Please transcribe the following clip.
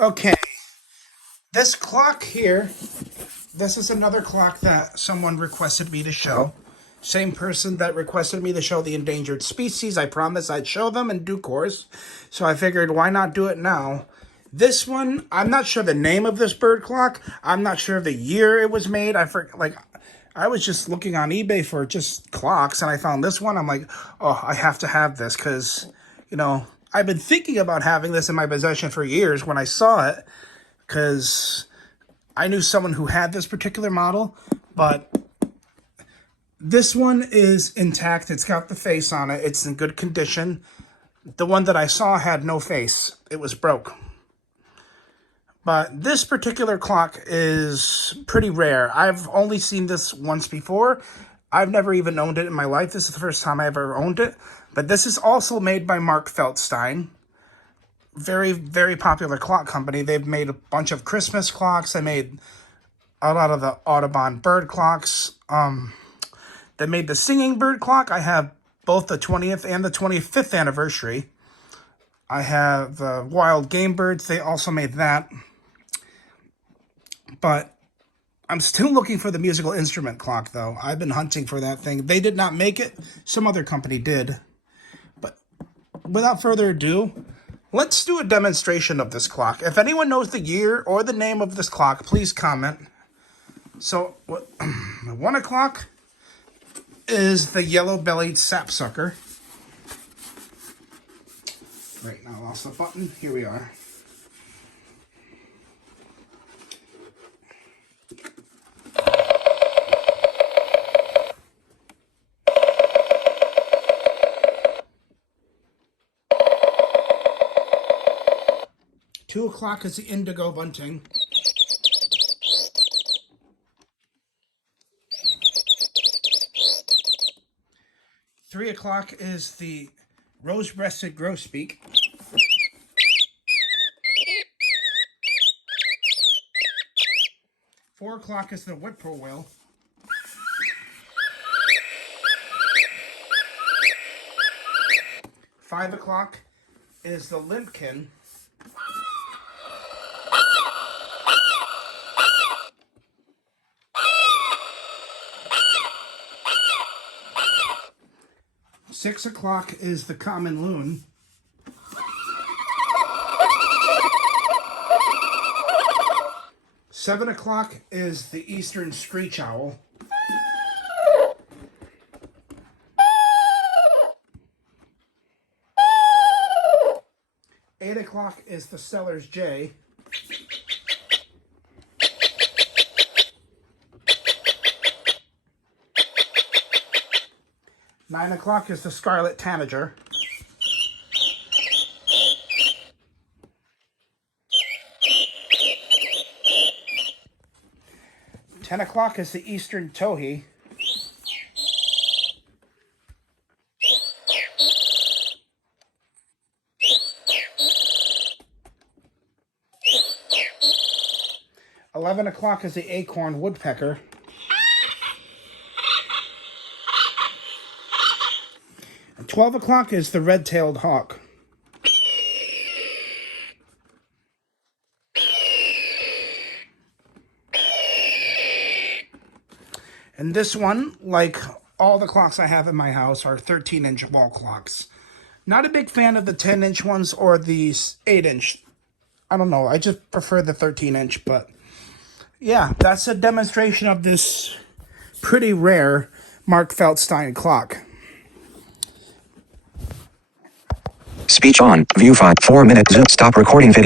Okay, this clock here, this is another clock that someone requested me to show. Same person that requested me to show the endangered species. I promised I'd show them in due course. So I figured, why not do it now? This one, I'm not sure the name of this bird clock. I'm not sure the year it was made. I was just looking on eBay for just clocks, and I found this one. I'm like, oh, I have to have this because, I've been thinking about having this in my possession for years when I saw it, because I knew someone who had this particular model, but this one is intact. It's got the face on it. It's in good condition. The one that I saw had no face. It was broke. But this particular clock is pretty rare. I've only seen this once before. I've never even owned it in my life. This is the first time I ever owned it. But this is also made by Feldstein. Very, very popular clock company. They've made a bunch of Christmas clocks. They made a lot of the Audubon bird clocks. They made the singing bird clock. I have both the 20th and the 25th anniversary. I have the wild game birds. They also made that. But I'm still looking for the musical instrument clock, though. I've been hunting for that thing. They did not make it. Some other company did. But without further ado, let's do a demonstration of this clock. If anyone knows the year or the name of this clock, please comment. So, 1 o'clock is the yellow-bellied sapsucker. Right, now I lost the button. Here we are. Two o'clock is the indigo bunting. Three o'clock is the rose-breasted grosbeak. 4 o'clock is the whippoorwill. 5 o'clock is the limpkin. 6 o'clock is the common loon. 7 o'clock is the eastern screech owl. 8 o'clock is the Steller's jay. 9 o'clock is the scarlet tanager. 10 o'clock is the eastern towhee. 11 o'clock is the acorn woodpecker. 12 o'clock is the red-tailed hawk. And this one, like all the clocks I have in my house, are 13-inch wall clocks. Not a big fan of the 10-inch ones or the 8-inch. I don't know, I just prefer the 13-inch, but yeah, that's a demonstration of this pretty rare Feldstein clock. Speech on. View 4 minute. Stop recording video.